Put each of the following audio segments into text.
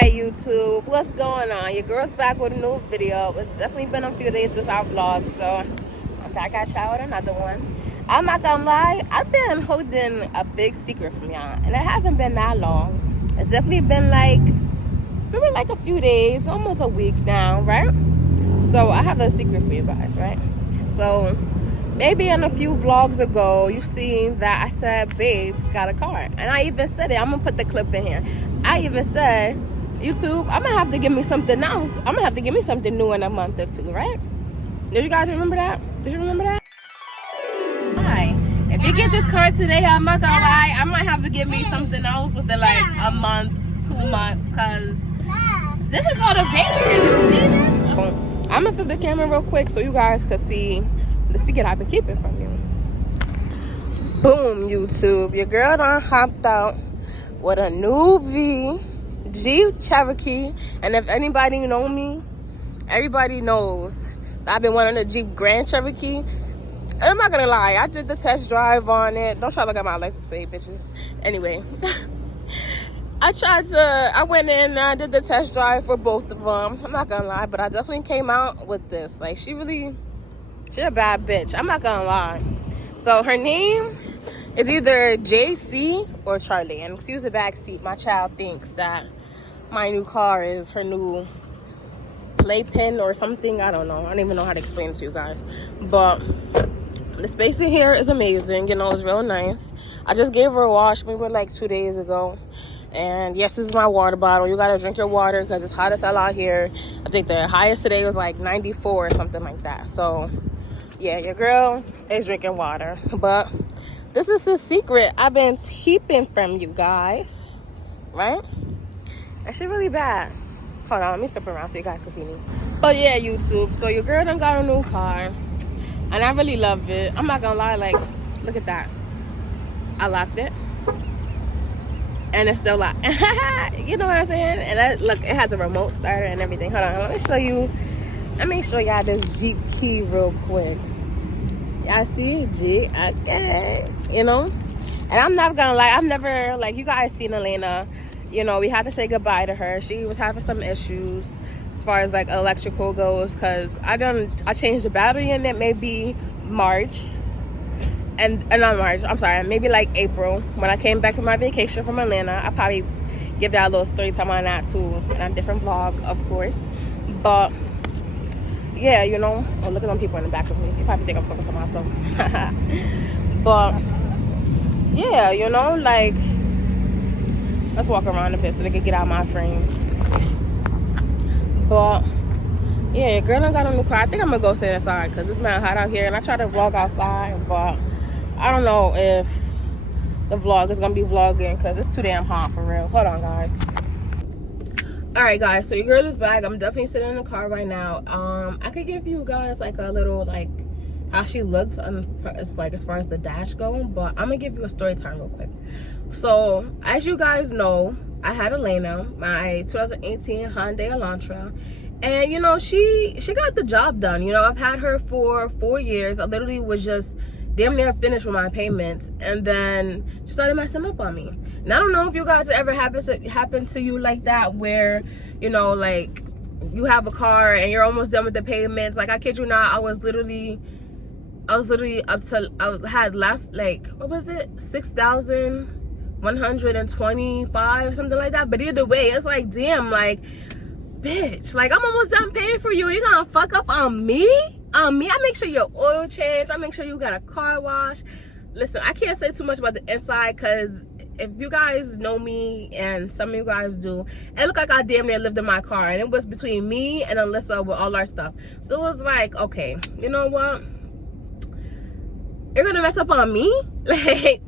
Alright YouTube, what's going on? Your girl's back with a new video. It's definitely been a few days since I vlogged, so I'm back at y'all with another one. I'm not gonna lie, I've been holding a big secret from y'all, and it hasn't been that long. It's definitely been maybe like a few days, almost a week now, right? So I have a secret for you guys, right? So maybe in a few vlogs ago, you seen that I said Babe's got a car, and I even said it. I'm gonna put the clip in here. I even said, YouTube, I'm gonna have to give me something else. I'm gonna have to give me something new in a month or two, right? Did you guys remember that? Did you remember that? Hi. If you get this car today, I'm not gonna lie, I might have to give me something else within like a month, 2 months, cause this is motivation. You see this? I'm gonna flip the camera real quick so you guys can see the secret I've been keeping from you. Boom, YouTube. Your girl done hopped out with a new Jeep Cherokee. And if anybody know me, everybody knows that I've been wanting a Jeep Grand Cherokee. And I'm not gonna lie, I did the test drive on it. Don't try to look at my license plate, bitches. Anyway, I went in and I did the test drive for both of them. I'm not gonna lie, but I definitely came out with this. Like, she's a bad bitch. I'm not gonna lie. So her name is either JC or Charlie. And excuse the back seat. My child thinks that my new car is her new playpen or something. I don't know. I don't even know how to explain it to you guys. But the space in here is amazing. You know, it's real nice. I just gave her a wash maybe like 2 days ago. And yes, this is my water bottle. You gotta drink your water because it's hot as hell out here. I think the highest today was like 94 or something like that. So yeah, your girl is drinking water. But this is the secret I've been keeping from you guys, right? Actually really bad. Hold on, let me flip around so you guys can see me. But yeah, YouTube, so your girl done got a new car, and I really love it. I'm not gonna lie, like, look at that. I locked it, and it's still locked. You know what I'm saying? And look, it has a remote starter and everything. Hold on, let me show you. Let me show y'all this Jeep key real quick. Y'all see Jeep? Okay. You know? And I'm not gonna lie, I've never, like, you guys seen Elena. You know, we had to say goodbye to her. She was having some issues as far as like electrical goes, because I changed the battery in it maybe March. And not March, I'm sorry, maybe like April. When I came back from my vacation from Atlanta, I probably give y'all a little story time on that too, in a different vlog, of course. But yeah, you know, oh, look at them people in the back of me. You probably think I'm talking to myself. But yeah, you know, like, let's walk around a bit so they can get out of my frame. But yeah, your girl done got a new car. I think I'm gonna go sit inside because it's mad hot out here, and I try to vlog outside, but I don't know if the vlog is gonna be vlogging because it's too damn hot for real. Hold on, guys. All right, guys, so your girl is back. I'm definitely sitting in the car right now. I could give you guys like a little like how she looks it's like as far as the dash go, but I'm gonna give you a story time real quick. So as you guys know, I had Elena, my 2018 Hyundai Elantra, and you know, she got the job done. You know, I've had her for 4 years. I literally was just damn near finished with my payments, and then she started messing up on me. And I don't know if you guys ever happen to you like that, where, you know, like, you have a car and you're almost done with the payments. Like, I kid you not, I was literally up to, I had left like, what was it, 6,125, something like that. But either way, it's like, damn, like, bitch, like, I'm almost done paying for you. You're gonna fuck up on me? I make sure your oil changed. I make sure you got a car wash. Listen, I can't say too much about the inside because if you guys know me, and some of you guys do, it looked like I damn near lived in my car, and it was between me and Alyssa with all our stuff. So it was like, okay, you know what? You're gonna mess up on me? Like,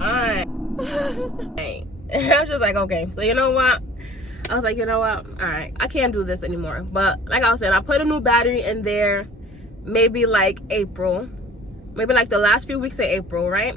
I was just like, okay, so you know what? I was like, you know what? All right, I can't do this anymore. But like I was saying, I put a new battery in there maybe like April, maybe like the last few weeks of April, right?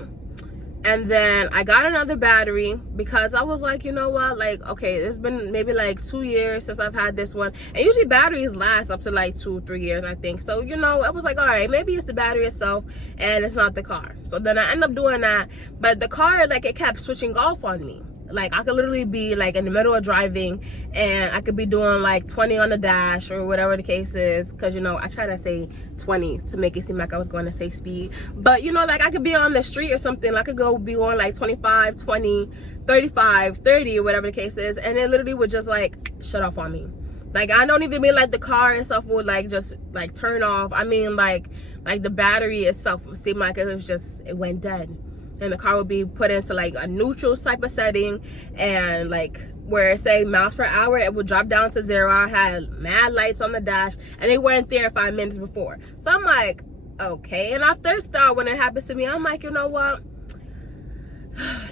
And then I got another battery because I was like, you know what? Like, okay, it's been maybe like 2 years since I've had this one. And usually batteries last up to like 2-3 years, I think. So, you know, I was like, all right, maybe it's the battery itself and it's not the car. So then I ended up doing that. But the car, like, it kept switching off on me. Like, I could literally be like in the middle of driving and I could be doing like 20 on the dash or whatever the case is, because you know I try to say 20 to make it seem like I was going to say speed, but you know, like I could be on the street or something, I could go be on like 25, 20, 35, 30 or whatever the case is, and it literally would just like shut off on me. Like, I don't even mean like the car itself would like just like turn off. I mean like the battery itself seemed like it went dead, and the car would be put into like a neutral type of setting, and like where it say miles per hour, it would drop down to 0. I had mad lights on the dash and they weren't there 5 minutes before. So I'm like, okay. And after it started, when it happened to me, I'm like, you know what,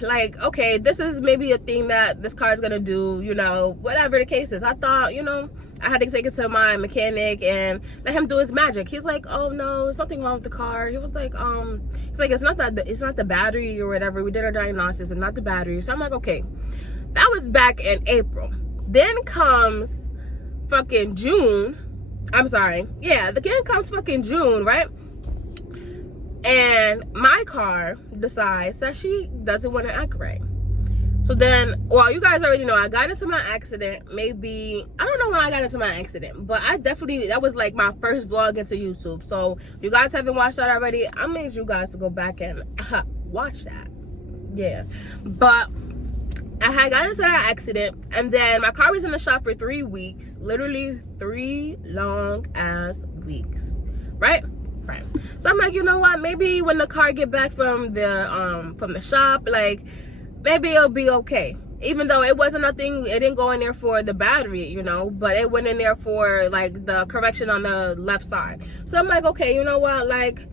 like, okay, this is maybe a thing that this car is gonna do, you know, whatever the case is. I thought, you know, I had to take it to my mechanic and let him do his magic. He's like, oh no, there's something wrong with the car. He was like, it's not the battery or whatever. We did our diagnosis and not the battery. So I'm like, okay. That was back in April. Then comes fucking June. I'm sorry. Yeah, then comes fucking June, right? And my car decides that she doesn't want to act right. So then, well, you guys already know I got into my accident. Maybe, I don't know when I got into my accident, but that was like my first vlog into YouTube. So if you guys haven't watched that already, I made you guys to go back and watch that. Yeah. But I had gotten into that accident, and then my car was in the shop for 3 weeks. Literally 3 long ass weeks. Right? Right. So I'm like, you know what? Maybe when the car get back from the shop, like, maybe it'll be okay. Even though it wasn't nothing, it didn't go in there for the battery, you know, but it went in there for like the correction on the left side. So I'm like, okay, you know what? Like,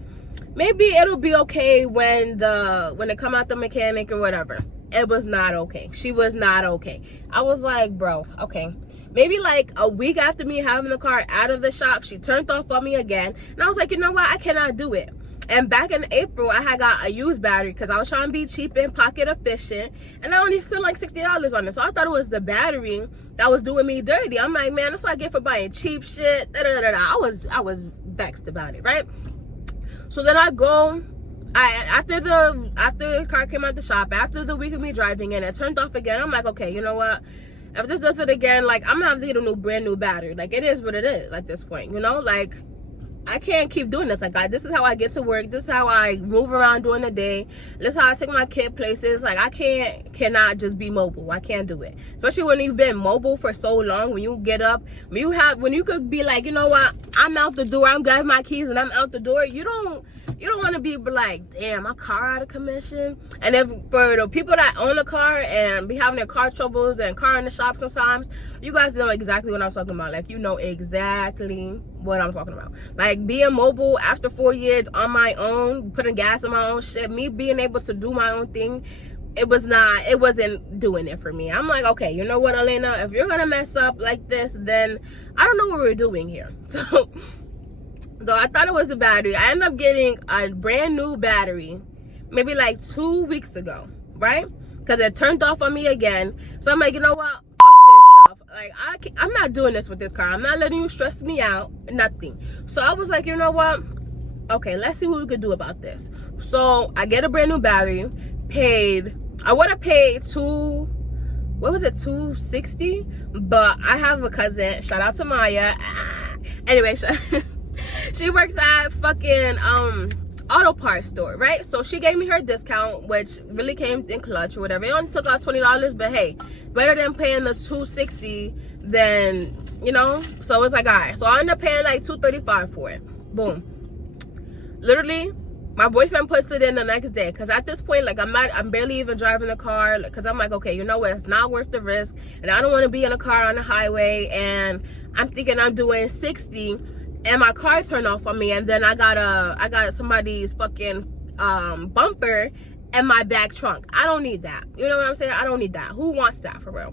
maybe it'll be okay when it come out the mechanic or whatever. It was not okay. She was not okay. I was like, bro, okay. Maybe like a week after me having the car out of the shop, she turned off on me again. And I was like, you know what? I cannot do it. And back in April, I had got a used battery because I was trying to be cheap and pocket efficient. And I only spent like $60 on it. So I thought it was the battery that was doing me dirty. I'm like, man, that's what I get for buying cheap shit. Da, da, da, da. I was vexed about it, right? So then I go, after the car came out the shop, after the week of me driving and it turned off again, I'm like, okay, you know what? If this does it again, like, I'm gonna have to get a brand new battery. Like, it is what it is at this point, you know? Like, I can't keep doing this. Like, this is how I get to work. This is how I move around during the day. This is how I take my kid places. Like, I cannot just be mobile. I can't do it. Especially when you've been mobile for so long. When you get up, when you could be like, you know what? I'm out the door. I'm grabbing my keys and I'm out the door. You don't want to be like, damn, my car out of commission. And if for the people that own a car and be having their car troubles and car in the shop sometimes, you guys know exactly what I'm talking about. Like, you know exactly what I'm talking about. Like, being mobile after 4 years on my own, putting gas in my own shit, me being able to do my own thing, it wasn't doing it for me. I'm like, okay, you know what, Elena, if you're gonna mess up like this, then I don't know what we're doing here. So I thought it was the battery. I ended up getting a brand new battery maybe like 2 weeks ago, right? Because it turned off on me again. So I'm like, you know what? Fuck this stuff. Like, I'm not doing this with this car. I'm not letting you stress me out. Nothing. So I was like, you know what? Okay, let's see what we could do about this. So I get a brand new battery. I would have paid $260, but I have a cousin. Shout out to Maya. Anyway, she works at fucking auto parts store, right? So she gave me her discount, which really came in clutch or whatever. It only took out $20, but hey, better than paying the $260 than, you know. So it's like, all right. So I ended up paying like $235 for it. Boom. Literally, my boyfriend puts it in the next day, because at this point, like, I'm barely even driving the car, because I'm like, okay, you know what, it's not worth the risk, and I don't want to be in a car on the highway, and I'm thinking I'm doing 60, and my car turned off on me, and then I got somebody's fucking bumper in my back trunk. I don't need that. You know what I'm saying? I don't need that. Who wants that, for real?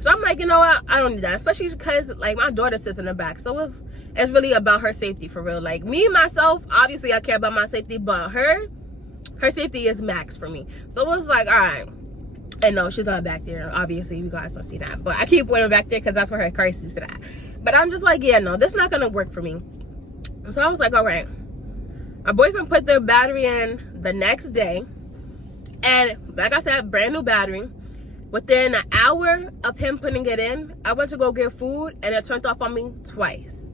So I'm like, you know what? I don't need that, especially because, like, my daughter sits in the back, so it's really about her safety, for real. Like, me, myself, obviously I care about my safety, but her safety is max for me. So it was like, all right. And no, she's not back there. Obviously, you guys don't see that, but I keep putting back there because that's where her car is at. But I'm just like, yeah, no, this is not gonna work for me. So I was like, all right. My boyfriend put the battery in the next day, and like I said, brand new battery. Within an hour of him putting it in, I went to go get food and it turned off on me twice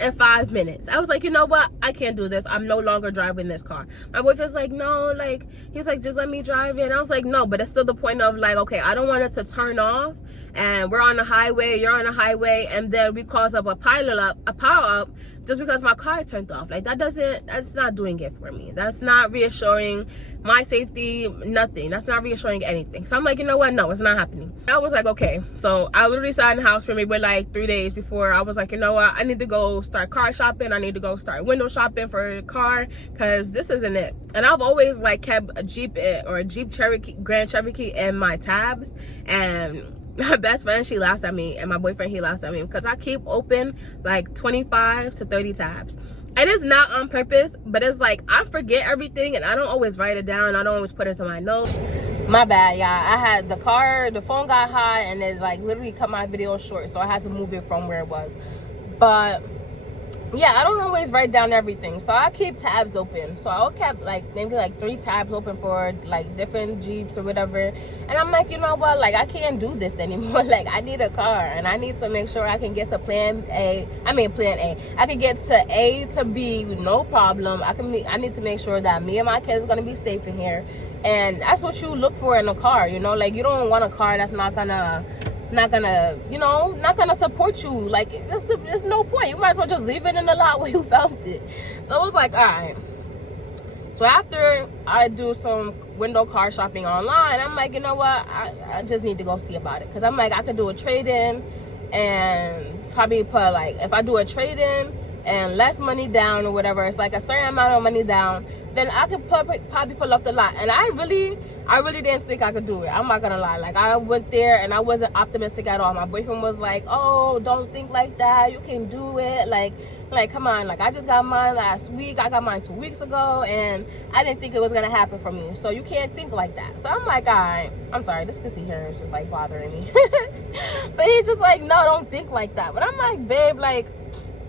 in 5 minutes. I was like, you know what, I can't do this. I'm no longer driving this car. My boyfriend's like, no, like, he's like, just let me drive it. And I was like, no, but it's still the point of like, okay, I don't want it to turn off and we're on the highway, you're on the highway, and then we cause up a power up just because my car turned off. Like, that's not doing it for me. That's not reassuring my safety, nothing. That's not reassuring anything. So I'm like, you know what, no, it's not happening. I was like, okay. So I literally sat in the house for maybe like 3 days before I was like, you know what, I need to go start car shopping. I need to go start window shopping for a car, because this isn't it. And I've always like kept a Jeep or a Jeep Cherokee, Grand Cherokee in my tabs, and my best friend, she laughs at me, and my boyfriend, he laughs at me, because I keep open like 25 to 30 tabs. And it's not on purpose, but it's like I forget everything and I don't always write it down. I don't always put it to my notes. My bad, y'all. I had the phone got hot and it like literally cut my video short, so I had to move it from where it was. But yeah, I don't always write down everything, so I keep tabs open. So I kept like maybe like 3 tabs open for like different Jeeps or whatever. And I'm like, you know what, like I can't do this anymore. Like I need a car and I need to make sure I can get to plan A. I can get to A to B with no problem. I need to make sure that me and my kids are gonna be safe in here. And that's what you look for in a car, you know. Like you don't want a car that's not gonna support you. Like there's no point. You might as well just leave it in the lot where you found it. So I was like, all right. So after I do some window car shopping online, I'm like, you know what, I just need to go see about it, because I'm like, I could do a trade-in and probably put like, if I do a trade-in and less money down or whatever, it's like a certain amount of money down, then I could probably pull off the lot. And I really didn't think I could do it. I'm not gonna lie. Like I went there and I wasn't optimistic at all. My boyfriend was like, oh, don't think like that, you can do it. Like come on, like I just got mine last week, I got mine 2 weeks ago, and I didn't think it was gonna happen for me. So you can't think like that. So I'm like, all right, I'm sorry, this pussy here is just like bothering me. But he's just like, no, don't think like that. But I'm like, babe, like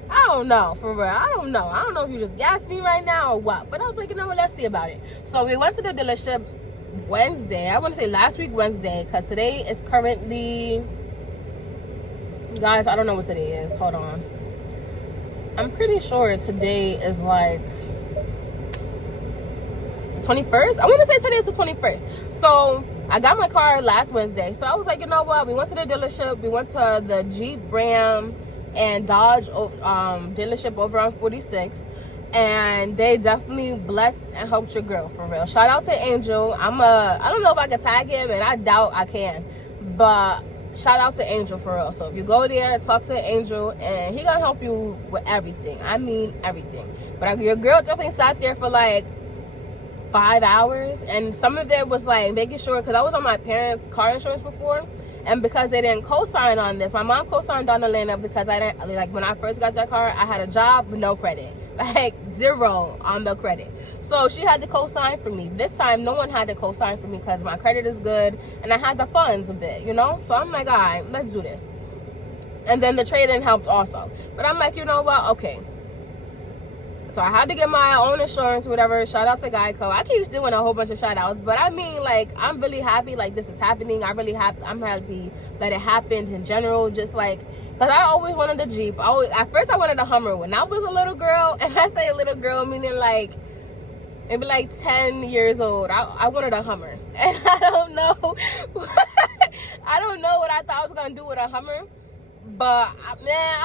I don't know, for real. I don't know if you just gassed me right now or what. But I was like, you know what, let's see about it. So we went to the dealership Wednesday. I want to say last week Wednesday, because today is currently, guys, I don't know what today is. Hold on. I'm pretty sure today is like the 21st. I want to say today is the 21st. So I got my car last Wednesday. So I was like, you know what? We went to the dealership. We went to the Jeep, Ram, and Dodge dealership over on 46. And they definitely blessed and helped your girl, for real. Shout out to Angel. I don't know if I can tag him, and I doubt I can. But shout out to Angel, for real. So if you go there, talk to Angel, and he gonna help you with everything. I mean everything. But your girl definitely sat there for like 5 hours, and some of it was like making sure, because I was on my parents' car insurance before, and because they didn't co-sign on this, my mom co-signed on Atlanta, because I didn't, like when I first got that car, I had a job with no credit, like 0 on the credit. So she had to co-sign for me. This time, no one had to co-sign for me because my credit is good and I had the funds a bit, you know. So I'm like, all right, let's do this. And then the trade-in helped also. But I'm like, you know what? Okay. So I had to get my own insurance, whatever. Shout out to Geico. I keep doing a whole bunch of shout outs, but I mean, like, I'm really happy like this is happening. I'm happy that it happened in general. Just like, because I always wanted a Jeep. At first I wanted a Hummer when I was a little girl. And I say a little girl, meaning like maybe like 10 years old. I wanted a Hummer. And I don't know. I don't know what I thought I was going to do with a Hummer. But, man,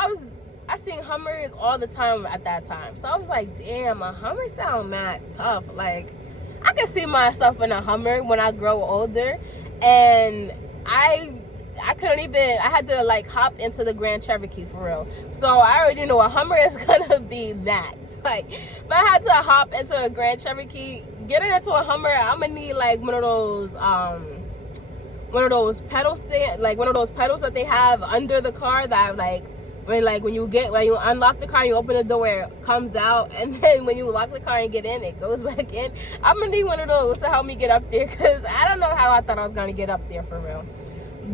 I seen Hummers all the time at that time. So I was like, damn, a Hummer sound mad tough. Like, I can see myself in a Hummer when I grow older. And I had to like hop into the Grand Cherokee, for real. So I already know a Hummer is gonna be that. Like, if I had to hop into a Grand Cherokee, getting into a Hummer, I'm gonna need like one of those pedal stand, like one of those pedals that they have under the car that like, when you unlock the car, you open the door, it comes out, and then when you lock the car and get in, it goes back in. I'm gonna need one of those to help me get up there, because I don't know how I thought I was gonna get up there, for real.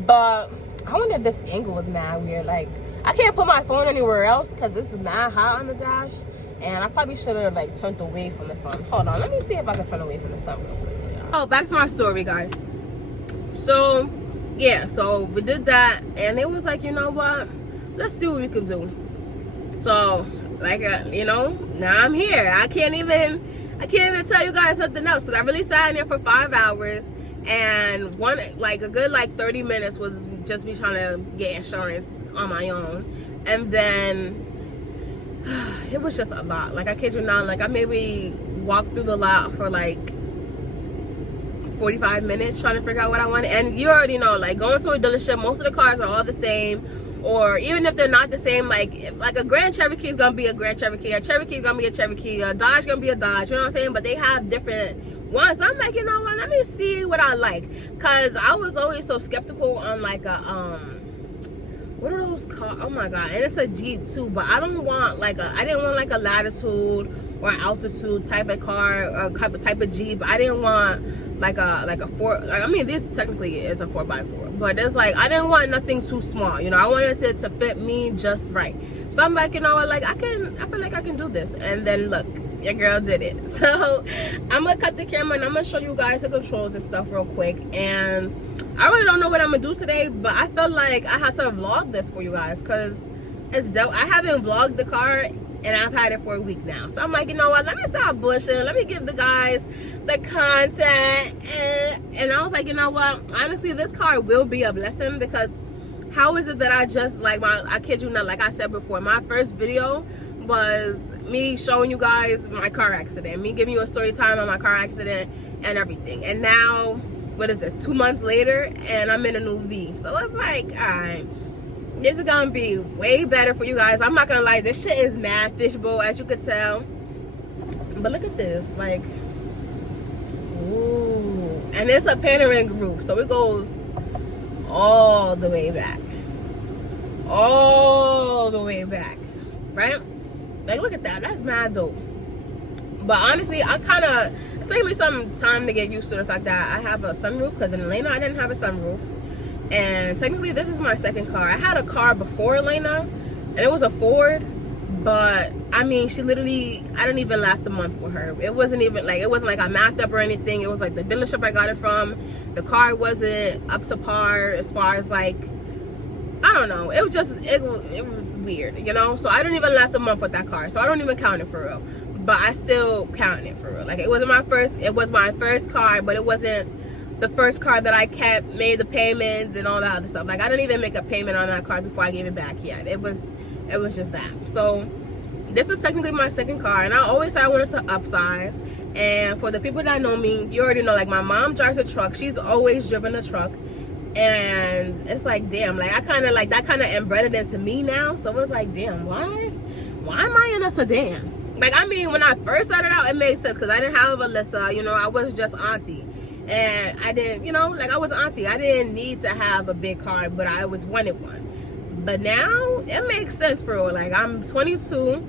But I wonder if this angle was mad weird. Like, I can't put my phone anywhere else because this is mad hot on the dash, and I probably should have like turned away from the sun. Hold on, let me see if I can turn away from the sun real quick for y'all. Oh, back to my story, guys. So yeah, so we did that, and it was like, you know what, let's do what we can do. So like, you know, now I'm here. I can't even tell you guys something else, because I really sat in there for 5 hours, and a good 30 minutes was just me trying to get insurance on my own. And then it was just a lot. Like, I kid you not, like I maybe walked through the lot for like 45 minutes trying to figure out what I wanted. And you already know, like, going to a dealership, most of the cars are all the same, or even if they're not the same, like a Grand Cherokee is gonna be a Grand Cherokee, a Cherokee is gonna be a Cherokee, a Dodge gonna be a Dodge, you know what I'm saying? But they have different ones. So I'm like, you know what, let me see what I like, because I was always so skeptical on like a what are those cars? Oh my god. And it's a Jeep too, but I don't want I didn't want like a Latitude or an Altitude type of car, or type of Jeep. I didn't want like a four, I mean, this technically is a 4x4, but it's like, I didn't want nothing too small, you know. I wanted it to fit me just right. So I'm like, you know what, like I feel like I can do this. And then look, your girl did it. So I'm gonna cut the camera and I'm gonna show you guys the controls and stuff real quick. And I really don't know what I'm gonna do today, but I felt like I had to vlog this for you guys, because it's dope. I haven't vlogged the car and I've had it for a week now. So I'm like, you know what, let me stop bushing, let me give the guys the content. And I was like, you know what, honestly, this car will be a blessing, because how is it that I just, like, I kid you not, like I said before, my first video was me showing you guys my car accident, me giving you a story time on my car accident and everything. And now, what is this, 2 months later, and I'm in a new V. So it's like, all right, this is gonna be way better for you guys. I'm not gonna lie, this shit is mad fishbowl, as you could tell. But look at this, like, ooh. And it's a panoramic roof, so it goes all the way back. All the way back, right? Like, look at that, that's mad dope. But honestly, it took me some time to get used to the fact that I have a sunroof, because in Elena I didn't have a sunroof. And technically this is my second car. I had a car before Elena, and it was a Ford, but I mean, she literally, I didn't even last a month with her. It wasn't like I macked up or anything. It was like the dealership I got it from, the car wasn't up to par as far as, like, I don't know, it was just, it was weird, you know. So I didn't even last a month with that car, so I don't even count it for real. But I still count it for real. Like, it was my first car, but it wasn't the first car that I kept, made the payments and all that other stuff. Like, I didn't even make a payment on that car before I gave it back yet. It was just that. So this is technically my second car, and I always said I wanted to upsize. And for the people that know me, you already know, like, my mom drives a truck. She's always driven a truck, and it's like, damn, like, that kind of embedded into me now. So it's like, damn, why am I in a sedan? Like, I mean, when I first started out, it made sense, because I didn't have Alyssa, you know. I was just auntie, and I didn't, you know, like, I was auntie. I didn't need to have a big car, but I always wanted one. But now it makes sense for real. Like, I'm 22.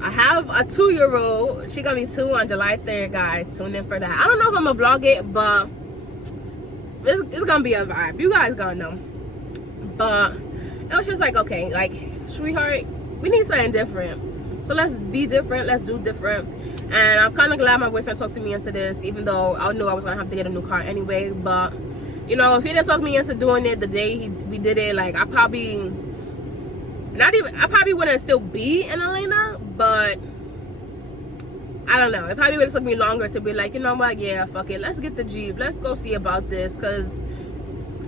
I have a 2-year-old. She gonna be 2 on July 3rd, guys. Tune in for that. I don't know if I'm gonna vlog it, but it's gonna be a vibe. You guys gonna know. But it was just like, okay, like, sweetheart, we need something different. So let's be different. Let's do different. And I'm kind of glad my boyfriend talked to me into this, even though I knew I was gonna have to get a new car anyway. But, you know, if he didn't talk me into doing it the day we did it, like, I probably wouldn't still be in Elena, but I don't know. It probably would have took me longer to be like, you know what, yeah, fuck it, let's get the Jeep, let's go see about this, because,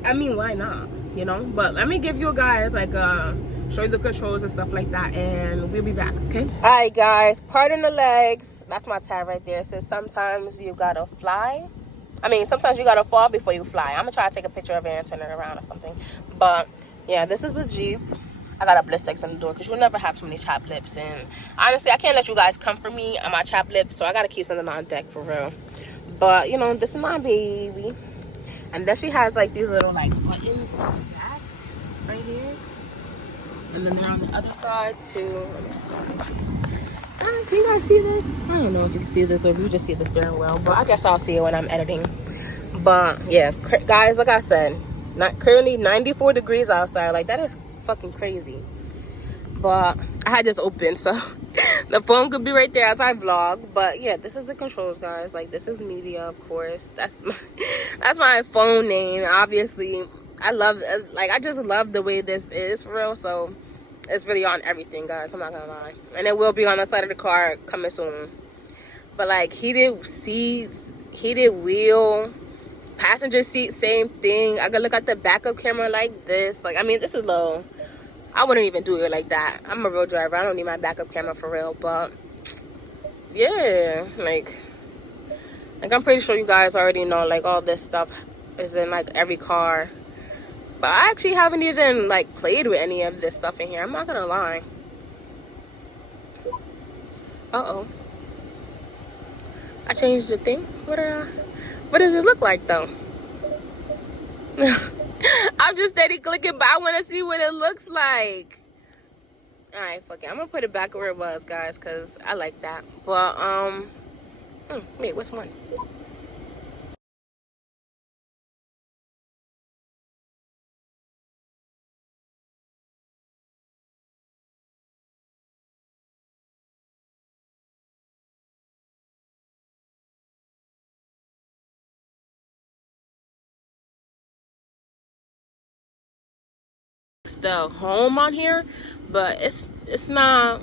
I mean, why not, you know? But let me give you guys, like, show you the controls and stuff like that, and we'll be back, okay? All right, guys, pardon the legs. That's my tab right there. It says sometimes you gotta fly. I mean, sometimes you gotta fall before you fly. I'm gonna try to take a picture of it and turn it around or something. But yeah, this is a Jeep. I got a blistex in the door, because you'll never have too many chapped lips. And honestly, I can't let you guys come for me on my chapped lips, so I gotta keep something on deck for real. But, you know, this is my baby. And then she has, like, these little, like, buttons on the back right here. And then they're on the other side too. Let me see. Can you guys see this? I don't know if you can see this or if you just see the steering wheel, but I guess I'll see it when I'm editing. But yeah, guys, like I said, currently 94 degrees outside. Like, that is fucking crazy. but I had this open, so the phone could be right there as I vlog. But yeah, this is the controls, guys. Like, this is media, of course. That's my phone name. Obviously, I love, like, I just love the way this is for real. So it's really on everything, guys. I'm not gonna lie, and it will be on the side of the car coming soon. But like, heated seats, heated wheel, passenger seat, same thing. I could look at the backup camera like this. Like, I mean, this is low. I wouldn't even do it like that. I'm a real driver. I don't need my backup camera for real. But yeah, like I'm pretty sure you guys already know, like, all this stuff is in like every car. But I actually haven't even like played with any of this stuff in here. I'm not gonna lie. Uh-oh. I changed the thing. What does it look like though? I'm just steady clicking, but I want to see what it looks like. All right, fuck it. I'm gonna put it back where it was, guys, because I like that. But wait, what's one? The home on here, but it's not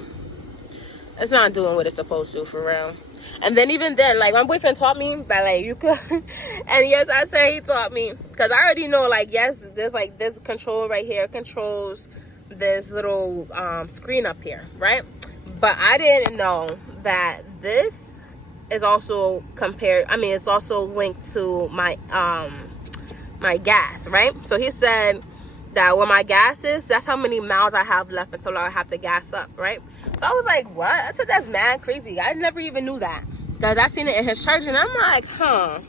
doing what it's supposed to for real. And then even then, like, my boyfriend taught me that, like, you could and yes, I say he taught me, because I already know, like, yes, there's like this control right here controls this little screen up here, right? But I didn't know that this is also it's also linked to my my gas, right? So he said that where my gas is, that's how many miles I have left until I have to gas up, right? So I was like, what? I said, that's mad crazy. I never even knew that, because I seen it in his charger, and I'm like, huh.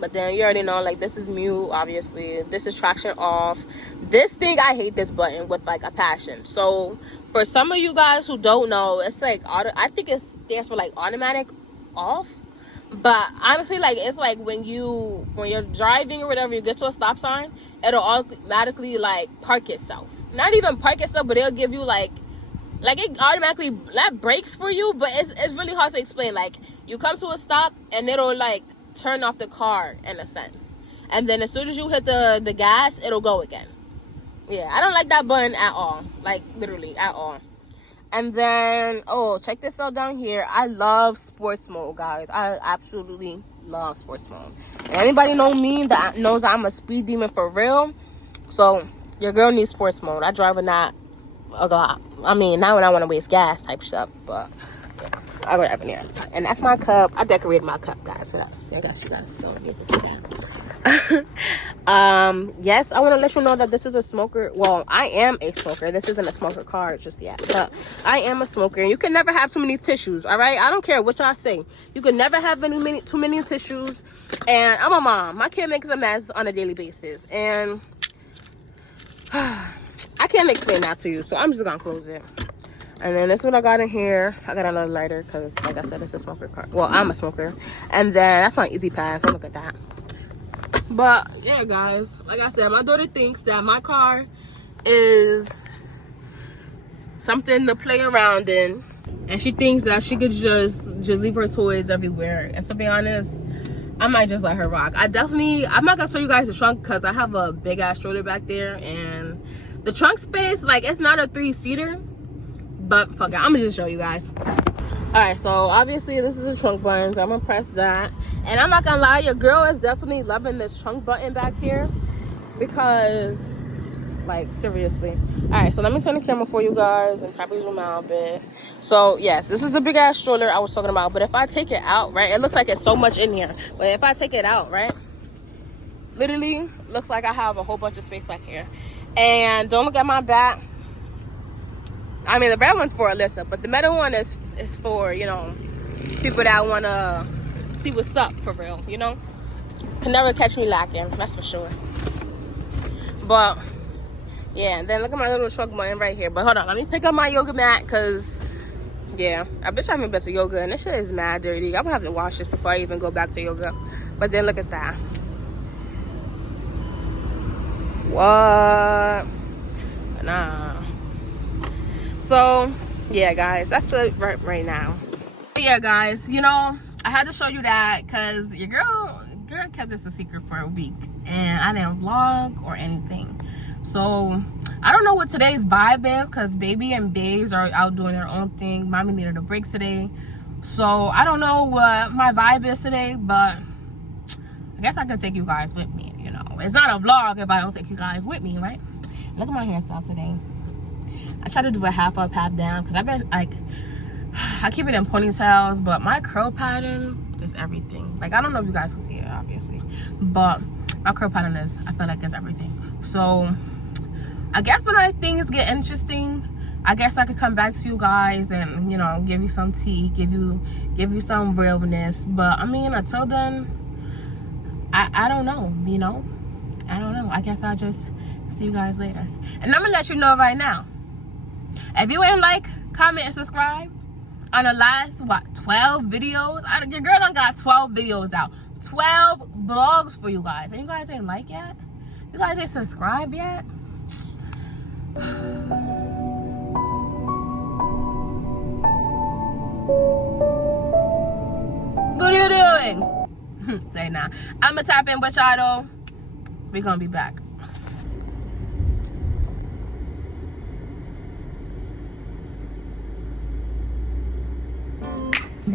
But then you already know, like, this is mute, obviously. This is traction off. This thing, I hate this button with like a passion. So for some of you guys who don't know, it's like I think it stands for like automatic off. But honestly, like, it's like when you're driving or whatever, you get to a stop sign, it'll automatically like park itself. Not even park itself, but it'll give you like it automatically that brakes for you. But it's really hard to explain. Like, you come to a stop and it'll like turn off the car in a sense, and then as soon as you hit the gas, it'll go again. Yeah, I don't like that button at all. Like, literally at all. And then, oh, check this out down here. I love sports mode, guys. I absolutely love sports mode. And anybody know me that knows I'm a speed demon for real. So your girl needs sports mode. I drive a not a lot. I mean, not when I want to waste gas type stuff, but yeah, I drive in there. And that's my cup. I decorated my cup, guys. But I guess you guys don't get to do that. Yes, I want to let you know that this is a smoker. Well, I am a smoker. This isn't a smoker card just yet, but I am a smoker. You can never have too many tissues, all right? I don't care what y'all say. You can never have too many tissues. And I'm a mom. My kid makes a mess on a daily basis, and I can't explain that to you, so I'm just gonna close it. And then this is what I got in here. I got another lighter because, like I said, it's a smoker card. Well, I'm a smoker. And then that's my Easy Pass. So look at that. But yeah, guys, like I said, my daughter thinks that my car is something to play around in, and she thinks that she could just leave her toys everywhere. And to be honest, I might just let her rock. I'm not gonna show you guys the trunk because I have a big ass stroller back there, and the trunk space, like, it's not a 3-seater, but fuck it, I'm gonna just show you guys. All right, so obviously this is the trunk button, so I'm gonna press that. And I'm not gonna lie, your girl is definitely loving this trunk button back here, because, like, seriously. All right, so let me turn the camera for you guys and probably zoom out a bit. So yes, this is the big ass stroller I was talking about. But if I take it out, right, it looks like it's so much in here. But if I take it out, right, literally looks like I have a whole bunch of space back here. And don't look at my back. I mean, the red one's for Alyssa, but the metal one is for, you know, people that want to see what's up for real, you know. Can never catch me lacking, that's for sure. But yeah, and then look at my little truck button right here. But hold on, let me pick up my yoga mat, because yeah, I bet I haven't been to yoga and this shit is mad dirty. I'm gonna have to wash this before I even go back to yoga. But then look at that. What? Nah. So yeah, guys, that's it right now. But yeah, guys, you know, I had to show you that because your girl kept this a secret for a week and I didn't vlog or anything. So I don't know what today's vibe is because baby and babes are out doing their own thing. Mommy needed a break today, so I don't know what my vibe is today, but I guess I could take you guys with me. You know, it's not a vlog if I don't take you guys with me, right? Look at my hairstyle today. I try to do a half up, half down because I've been like, I keep it in ponytails, but my curl pattern is everything. Like, I don't know if you guys can see it, obviously, but my curl pattern is, I feel like it's everything. So I guess when things get interesting, I guess I could come back to you guys and, you know, give you some tea, give you some realness. But I mean, until then, I don't know, you know, I don't know. I guess I'll just see you guys later. And I'm gonna let you know right now, if you ain't like, comment, and subscribe on the last, what, 12 videos? Your girl done got 12 videos out. 12 vlogs for you guys. And you guys ain't like yet? You guys ain't subscribed yet? What are you doing? Say nah. I'ma tap in with y'all though. We're gonna be back. See,